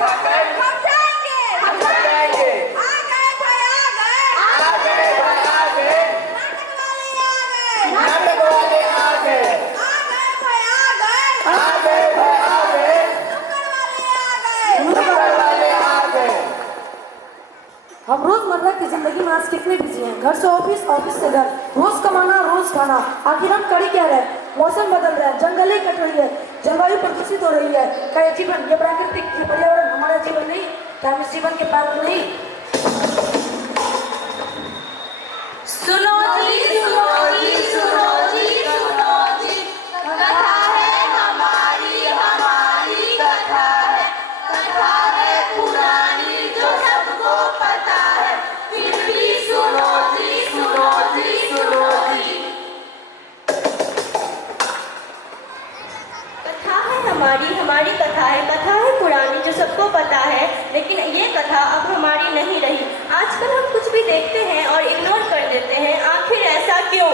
हम रोजमर्रा की जिंदगी में आज कितने बिजी हैं। घर से ऑफिस, ऑफिस से घर, रोज कमाना रोज खाना। आखिर हम करी क्या रहे? मौसम बदल रहा है, जंगलें कट रही है, जलवायु प्रदूषित हो रही है। क्या ये जीवन, ये प्राकृतिक पर्यावरण हमारा जीवन नहीं? क्या हम इस जीवन के पालन नहीं? सुनो जी, सुनो जी, सुनो जी, सुनो जी, कथा है हमारी, हमारी कथा है पुरानी जो सबको पता है, फिर भी सुनो जी, सुनो जी, सुनो जी। कथा है हमारी, हमारी कथा है पुरानी जो सबको पता है, लेकिन ये कथा अब हमारी नहीं रही। आजकल हम कुछ भी देखते हैं और इग्नोर कर देते हैं, आखिर ऐसा क्यों?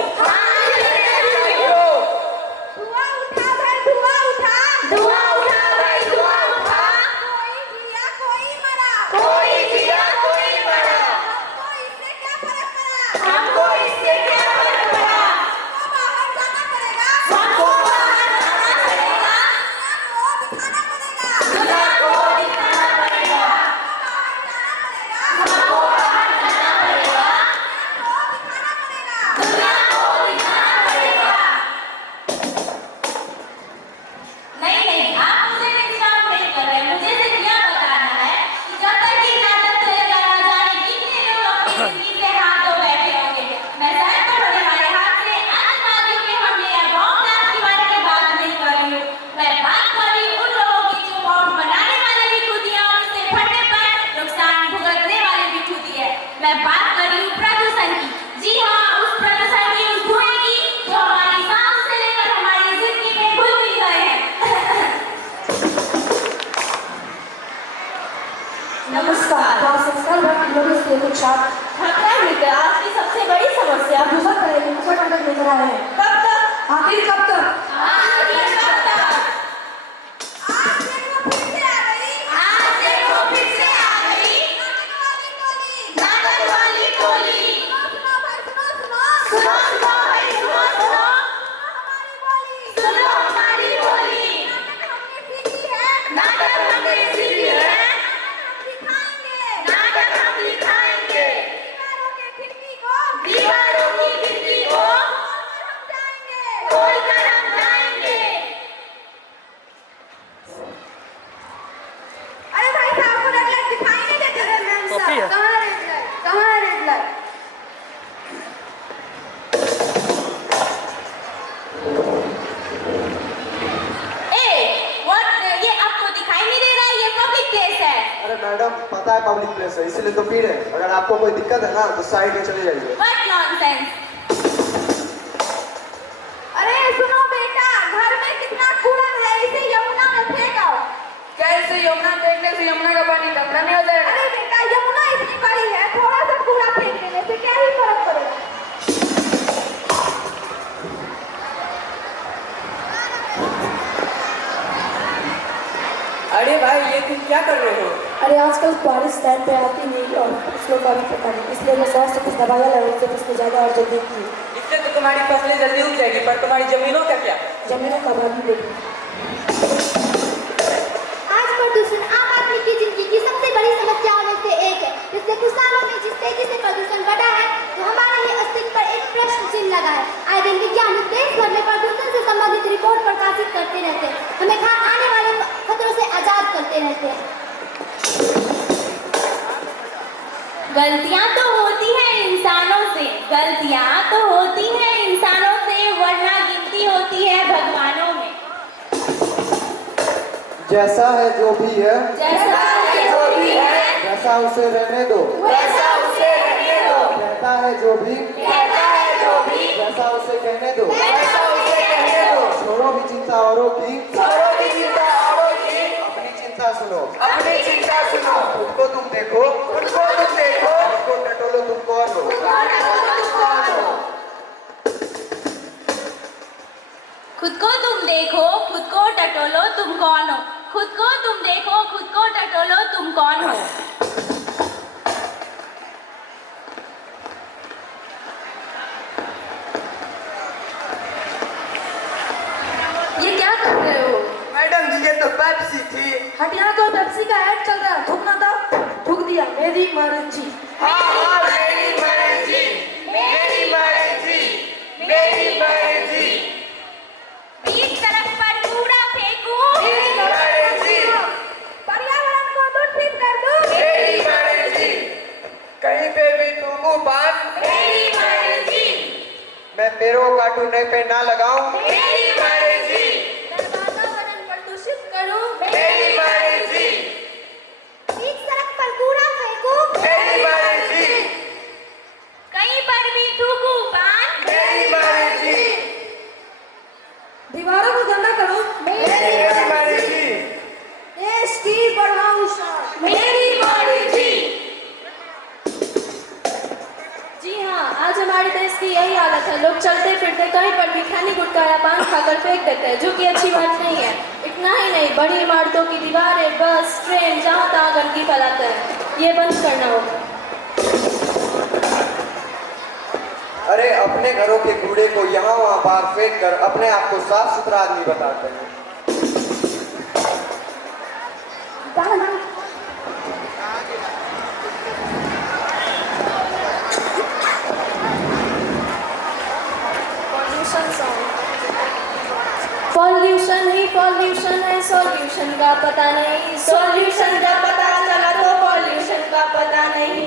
आज की सबसे बड़ी समस्या लेकर आए हैं। कब तक? आखिर कब तक? मैडम पता है पब्लिक प्लेस है इसीलिए तो पी रहे हैं। अगर आपको कोई दिक्कत है ना तो साइड में चले जाइए। What nonsense! अरे सुनो बेटा, घर में कितना कूड़ा है, इसे यमुना में फेंको। कैसे यमुना फेंकने से यमुना का पानी गंदा नहीं हो जाएगा? अरे बेटा, यमुना इतनी बड़ी है, थोड़ा सा कूड़ा फेंक देने से क्या ही फर्क पड़ेगा। अरे भाई ये तुम क्या कर रहे हो? अरे आजकल बारिश टाइम पे आती नहीं और फसलों का भी पता नहीं, इसलिए मैं सोच से कुछ दवाइयाँ लगाई थी जिसमें ज़्यादा और जल्दी की। इससे तो तुम्हारी फसलें जल्दी उग जाएगी, पर तुम्हारी जमीनों का क्या? जमीनों का बाद में देखो। आज प्रदूषण आम आदमी की जिंदगी की सबसे बड़ी समस्याओं में से एक है। पिछले कुछ सालों में जिस तेजी से प्रदूषण बढ़ा है, तो हमारे ही अस्तित्व पर एक प्रश्न चिन्ह लगा है। आए दिन विज्ञानिक देश भर में प्रदूषण से संबंधित रिपोर्ट प्रकाशित करते रहते हैं, हमें आने वाले खतरों से आजाद करते रहते हैं। गलतियां तो होती हैं इंसानों से, गलतियां तो होती हैं इंसानों से, वरना गिनती होती है भगवानों में। जैसा है जो भी है, जैसा है जो भी है, वैसा उसे रहने दो, वैसा उसे रहने दो। कहता है जो भी, कहता है जो भी, वैसा उसे कहने दो, वैसा उसे कहने दो। छोड़ो भी चिंता औरों की, छोड़ो भी चिंता औरों की, अपनी चिंता सुनो, अपनी चिंता सुनो। खुद को तुम देखो, खुद को तुम देखो, खुद को टटोलो तुम कौन हो। खुद को तुम देखो, खुद को टटोलो तुम कौन हो। खुद को तुम देखो, खुद को टटोलो कौन हो? ये क्या कर रहे हो? मैडम जी ये तो पेप्सी थी। हटिया तो पेप्सी का ऐड चल रहा है, थूकना था, थूक दिया। मेरी मर्जी। हाँ मेरी मर्जी, मेरी मर्जी, मेरी मर्जी, बीच सड़क पर कूड़ा फेंकूं, मेरी मर्जी, पर्यावरण को दूषित कर दूं, मेरी मर्जी, कहीं पे भी थूकूं पान, मेरी मर्जी, मैं पेड़ों को काटूं नहीं पे ना लगाऊं, मेरी मर्जी, वातावरण प्रदूषित करूं, मेरी मर्जी, बीच सड़क पर कूड़ा फेंकूं, मेरी मर्जी, कहीं पर भी थूकूं पान, मेरी मर्जी, दीवारों को गंदा करो, मेरी मर्जी, देश की बढ़ाऊं शान। मेरी मर्जी। जी हाँ, आज हमारे देश की यही हालत है। लोग चलते फिरते कहीं पर भी खैनी गुटखा या पान खाकर फेंक देते हैं, जो कि अच्छी बात नहीं है। इतना ही नहीं, बड़ी इमारतों की दीवारें, बस, ट्रेन, जहाँ तहाँ गंदगी फैलाते हैं। ये बंद करना होगा। अरे अपने घरों के कूड़े को यहाँ वहाँ बाहर फेंक कर अपने आप को साफ सुथरा आदमी बताते हैं। पॉल्यूशन ही पॉल्यूशन है, सॉल्यूशन का पता नहीं। सॉल्यूशन का पता चला तो पॉल्यूशन का पता नहीं।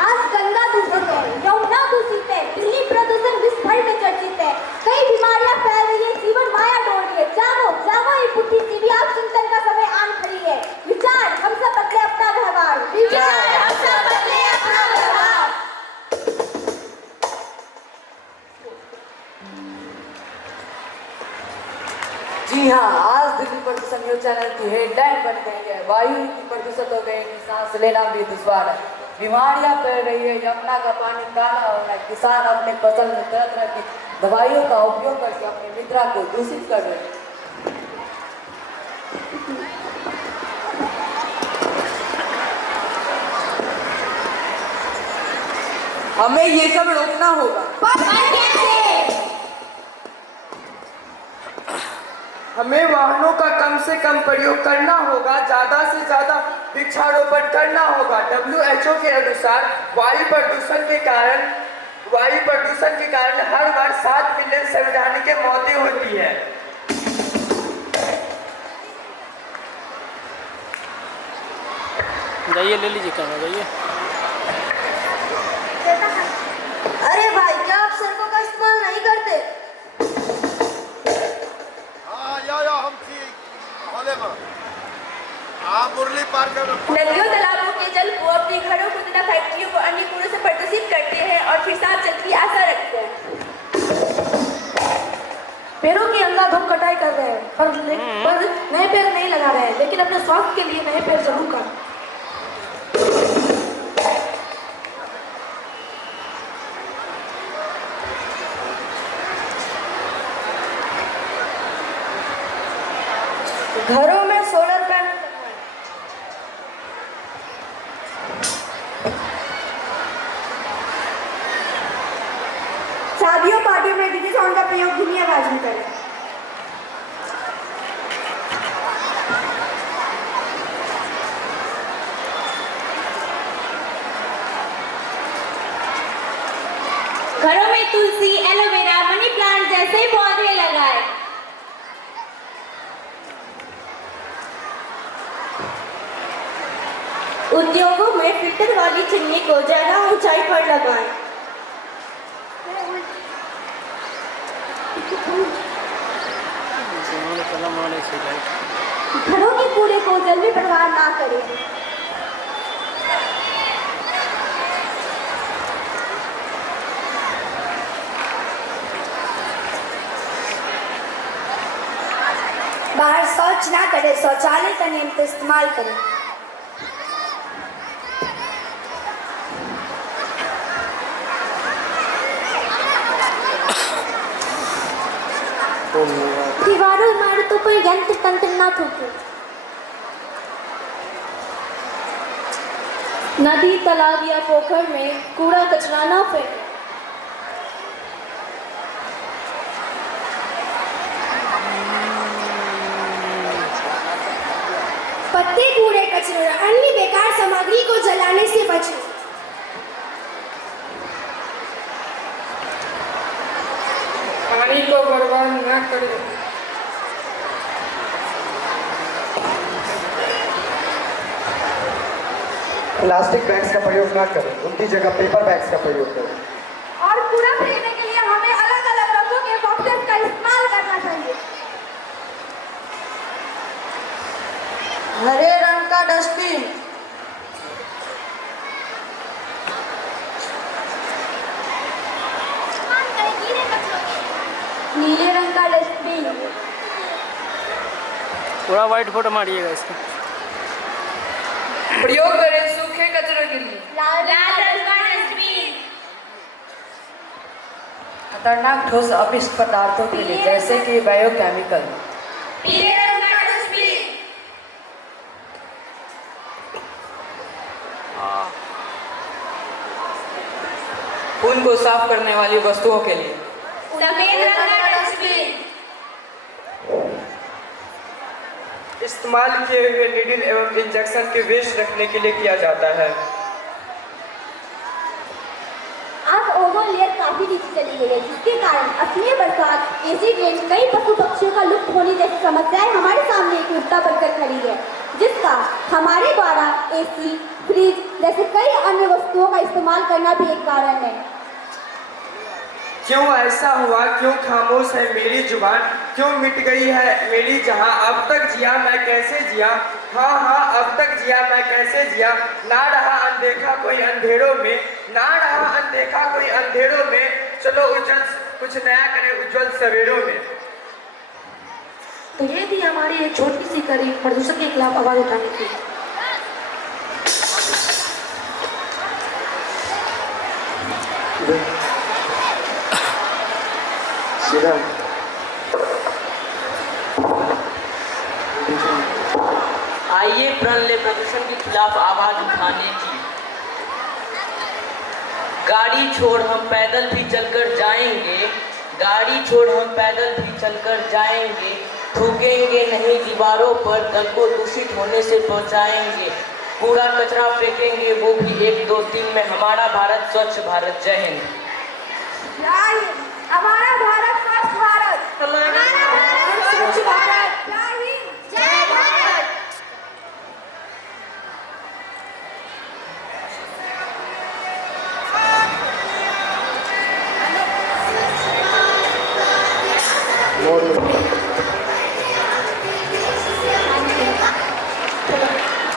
आज गंगा दूषित है, यमुना दूषित है, दिल्ली प्रदूषण विश्व भर में चर्चित है। कई बीमारियां फैल रही है, जीवन माया डोल रही है। जागो जागो ये बुद्धिजीवी, आप चिंतन का समय आन खड़ी है। विचार हम सब बदले अपना व्यवहार, विचार हम सब बदले अपना व्यवहार। जी हाँ, आज दिल्ली प्रदूषण न्यूज चैनल की हेडलाइन बन गई है। वायु इतनी प्रदूषित हो गई कि सांस लेना भी दुश्वार है। बीमारियां फैल रही है, यमुना का पानी काला हो रहा है। किसान अपने फसल में तरह तरह की दवाइयों का उपयोग करके अपनी मृदा को दूषित कर रहे हैं। हमें ये सब रोकना होगा। हमें वाहनों का कम से कम प्रयोग करना होगा, ज्यादा से ज्यादा वृक्षारोपण करना होगा। WHO के अनुसार वायु प्रदूषण के कारण हर वर्ष 7 मिलियन संवैधानिक मौतें होती है। जाइए ले लीजिए कैमरा, जाइए। अरे भाई, क्या आप सड़कों का इस्तेमाल नहीं करते? हाँ या हम ठीक मोहल्ले में हाँ मुरली पार कर नदियों तालाबों के जल को अपने घरों को तथा फैक्ट्रियों को अन्य कूड़ों से प्रदूषित करते हैं और फिर साफ जल की आशा रखते हैं। पेड़ों की अंधाधुंध कटाई कर रहे हैं, पर नए पेड़ नहीं लगा रहे हैं। लेकिन अपने स्वास्थ्य के लिए नए पेड़ जरूर कर। घरों में सोलर पैनल लगवाएं। शादियों पार्टियों में डीजे साउंड का प्रयोग धीमी आवाज में करें। घरों में तुलसी, एलोवेरा, मनी प्लांट जैसे पौधे लगाएं। उद्योगों में फिल्टर वाली चिमनी को ज्यादा ऊंचाई पर लगाएं। घरों के कूड़े को जल में प्रवाह ना करें। बाहर शौच ना करें, शौचालय का नियमित इस्तेमाल करें। दीवारों इमारतों पर यंत्र तंत्र ना थूके। नदी, तालाब या पोखर में कूड़ा कचरा ना फेंके। पत्ते, कूड़े, कचरे और अन्य बेकार सामग्री को जलाने से बचें। पानी को बर्बाद न करें। प्लास्टिक बैग्स का प्रयोग ना करें, उनकी जगह पेपर बैग्स का प्रयोग करें। और कूड़ा फेंकने के लिए हमें अलग अलग रंगों के बॉक्सेस का इस्तेमाल करना चाहिए। हरे रंग का डस्टबिन, नीले रंग का डस्टबिन, पूरा वाइट फोटो मारिएगा इसका। प्रयोग करें सूखे कचरे के लिए। लाल रंग का डस्टबिन, खतरनाक ठोस अपशिष्ट पदार्थों के लिए जैसे कि बायोकेमिकल। पीले रंग का डस्टबिन, खून को साफ करने वाली वस्तुओं के लिए। सफेद रंग का डस्टबिन, इस्तेमाल किए हुए नीडल एवं इंजेक्शन के वेस्ट रखने के लिए किया जाता है। अब ओजोन लेयर काफी नीचे चली गई है, जिसके कारण असली बरसात, एसिड रेन, कई पशु पक्षियों का लुप्त होने जैसी समस्याएं हमारे सामने एक मुद्दा बनकर खड़ी है, जिसका हमारे द्वारा एसी, फ्रिज जैसे कई अन्य वस्तुओं का इस्तेमाल करना भी एक कारण है। क्यों ऐसा हुआ, क्यों खामोश है मेरी जुबान, क्यों मिट गई है मेरी जहां, अब तक जिया मैं कैसे जिया, हाँ अब तक जिया मैं कैसे जिया, ना रहा अनदेखा कोई अंधेरों में, ना रहा अनदेखा कोई अंधेरों में, चलो उज्जवल कुछ नया करें उज्जवल सवेरों में। तो ये थी हमारी एक छोटी सी कड़ी प्रदूषण के खिलाफ आवाज उठाने की। आइए प्रण ले प्रदूषण के खिलाफ आवाज उठाने की। गाड़ी छोड़ हम पैदल भी चलकर जाएंगे, गाड़ी छोड़ हम पैदल भी चलकर जाएंगे, थूकेंगे नहीं दीवारों पर, जल को दूषित होने से बचाएंगे, कूड़ा कचरा फेंकेंगे वो भी 1 2 3 में, हमारा भारत स्वच्छ भारत। जय हिंद। हमारा भारत स्वच्छ भारत, हमारा भारत स्वच्छ भारत। जय हिंद, जय भारत। मोर